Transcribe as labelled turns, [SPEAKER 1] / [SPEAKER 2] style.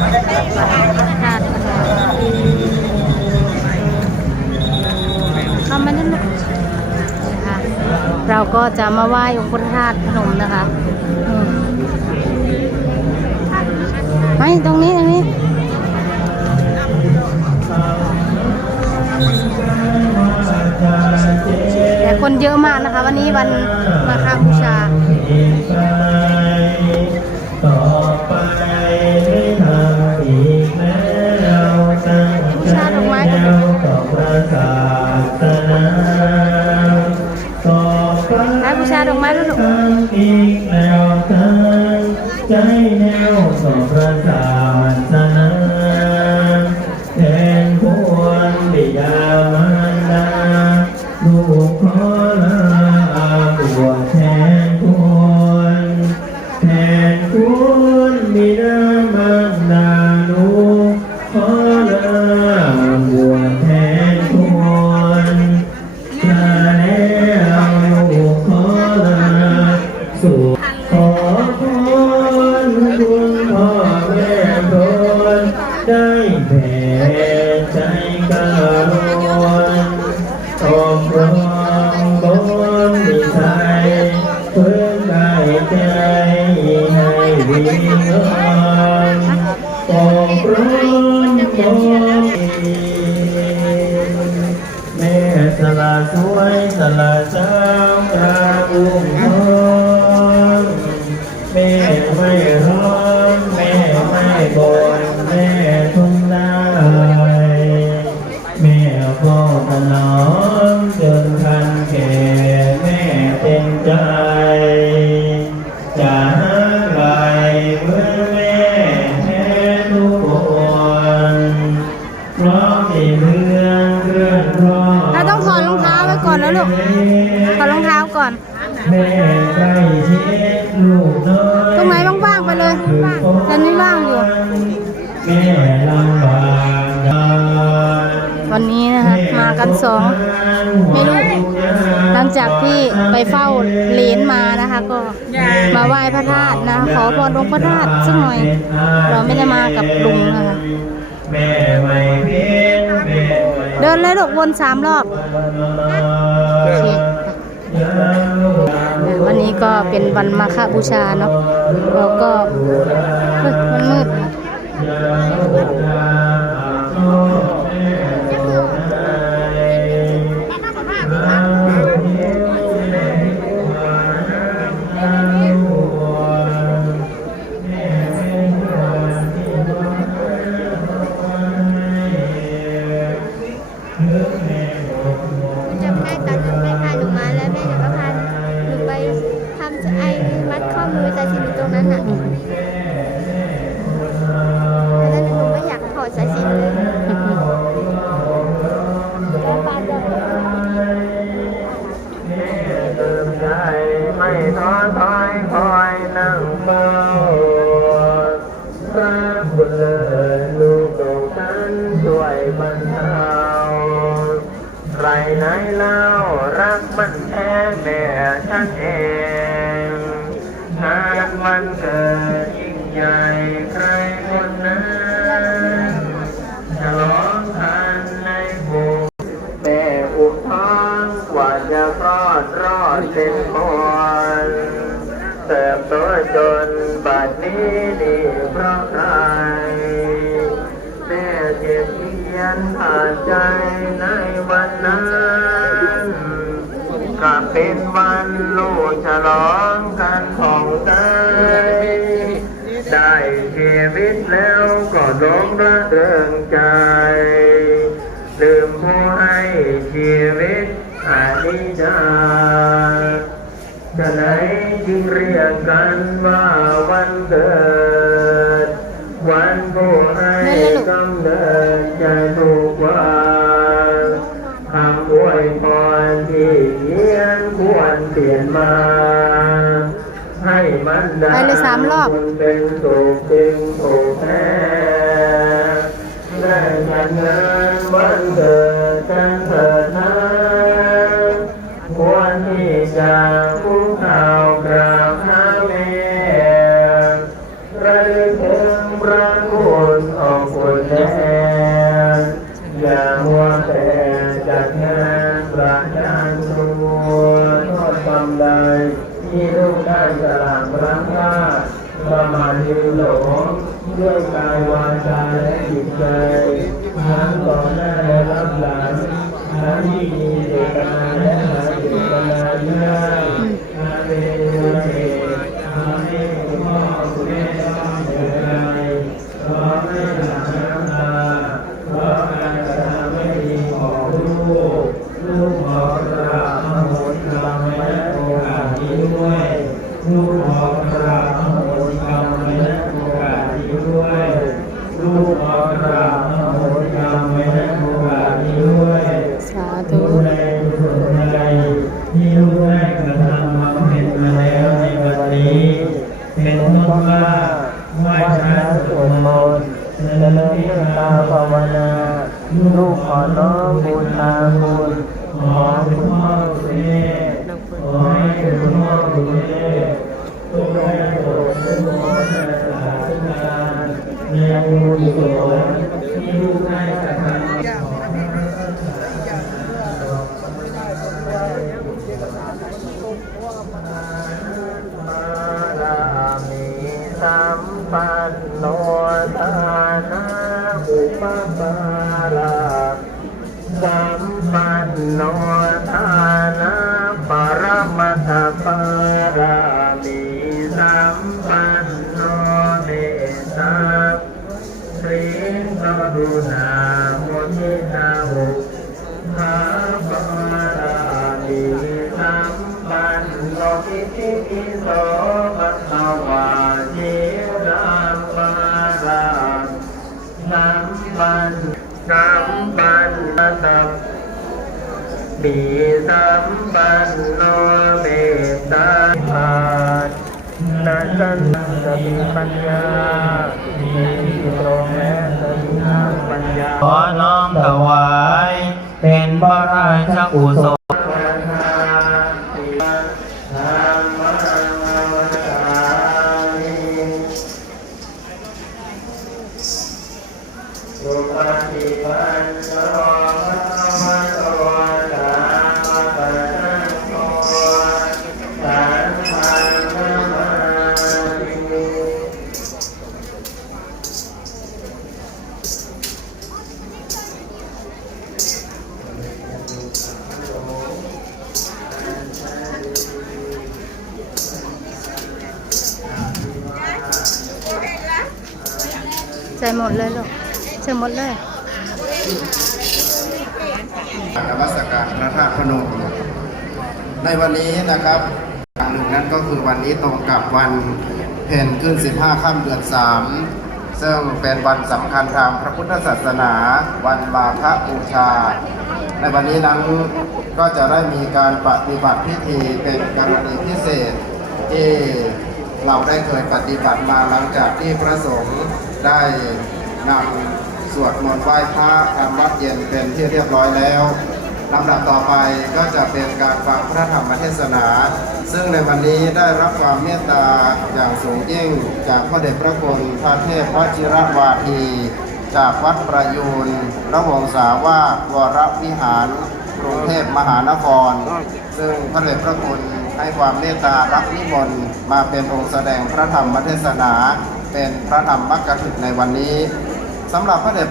[SPEAKER 1] ธาตุพนมเข้ามานั่นลูกนะคะเราก็จะมาไหว้องค์พระธาตุพนมนะคะไม่ตรงนี้ตรงนี้แต่คนเยอะมากนะคะ วันนี้วันมาฆบูชา บูชาดอกไม้ด้วยลูก
[SPEAKER 2] ทำอีกแล้วตั้งใจแนวต่อพร อ วันนี้นะคะมากัน
[SPEAKER 1] สองไม่รู้หลังจากที่ไปเฝ้าเหรียญมานะคะ ก็มาไหว้พระธาตุนะขอพรองค์พระธาตุสักหน่อย เราไม่ได้มากับลุงนะคะ
[SPEAKER 2] แม่ไม่เพี้ยนแม่ไม่
[SPEAKER 1] เดินเลยลูกวนสามรอบโอเค วันนี้ก็เป็นวันมาฆบูชาเนาะเราก็มันมืด
[SPEAKER 3] เติ
[SPEAKER 2] มใจไม่ท้อถอยคอยนั่งเฝ้ารักบุญเลยลูกดงฉันช่วยบรรเทาใครไหนเล่ารักมันแท้แม่ฉันเองงานวันเกิด จนบัดนี้นี่เพราะใครแม่เจ็บเพียนขาดใจในวันนั้นก็เป็นวันลูกฉลองกันของใจได้ชีวิตแล้วก็หลงระเริงใจ ลืมผู้ให้ชีวิตอานิจาจะไหน จึงเรียกกันว่าวันเกิด วันผู้ให้กำเนิดจะถูกว่าคำอวยพรที่เขียนควรเปลี่ยนมา ให้มันได้
[SPEAKER 1] ไปเลยสามรอบ
[SPEAKER 2] เป็นสุขจริงถูกแท้ได้กันเงินวันเกิด จัดงานประจานตัวทอดกำใดที่ลูกได้สละพระพาประมาทลืมหลงด้วยกายวาจาและจิตใจทั้งต่อหน้าและรับหลังทั้งที่มีเจตนาและหาเจตนาไม่ได้อาเป็นเหตุทำให้คุณพ่อคุณแม่ต้องเสียใจเพราะไม่หลั่งน้ำตาเพราะการกระทำไม่ดีของลูกลูกขอกราบอโหสิกรรมไว้ณโอกาสนี้ด้วย ลูกขอกราบอโหสิกรรมไว้ณโอกาสนี้ด้วยลูกขอกราบอโหสิกรรมไว้ณโอกาสนี้ด้วย
[SPEAKER 1] สาธุ
[SPEAKER 2] ดูแลส่วนใดที่ลูกได้กระทำมาเป็นมาแล้วในวันนี้เป็นต้นว่าไหว้พระสวดมนต์เจริญเมตาภาวนาลูกขอน้อมบูชาคุณขอคุณพ่อคุณแม่ ให้คุณพ่อคุณแม่ทุกได้โปรดทุกโมทนาสาธุการในบุญกุศลที่ลูกได้กระทำขอให้พระรักษามาลามิสัมปันโนทานาอุปปาลาสัมปันโนทานา ปรมัตถปารามิสัมปันโนเมตตาสิงกรุณามุทิตาหุพระบารมีสัมปันโนอิติปิโสภะคะวาจิรัมมาราสัมปันสัมปันสัม ปีสัมปันโนเมตตาปานันตันสติปัญญามีตรงและสติปัญญา
[SPEAKER 4] ขอน้อมถวาย เป็นพระราชกุศล
[SPEAKER 1] ส่หมดเลยลูกใส่หมดเลย
[SPEAKER 5] นมัสการพระธาตุพนมในวันนี้นะครับอย่างหนึ่งนั้นก็คือวันนี้ตรงกับวันเพ็ญขึ้น 15 ค่ำเดือน 3 ซึ่งเป็นวันสำคัญทางพระพุทธศาสนา วันมาฆบูชา ในวันนี้นั้นก็จะได้มีการปฏิบัติพิธีเป็นกรณีพิเศษที่ เราได้เคยปฏิบัติมาหลังจากที่พระสงฆ์ได้นำสวดมนต์ไหว้พระทำวัดเย็นเป็นที่เรียบร้อยแล้วลำดับต่อไปก็จะเป็นการฟังพระธรรมเทศนา ซึ่งในวันนี้ได้รับความเมตตาอย่างสูงยิ่งจากพระเดชพระคุณพระเทพพระจิรวาที จากวัดประยูนระวงศาวาสวรวิหารกรุงเทพมหานคร ซึ่งพระเดชพระคุณ ให้ความเมตตารับนิมนต์มาเป็นองค์แสดงพระธรรมเทศนา เป็นพระธรรมมักกะถึกในวันนี้สำหรับพระเดช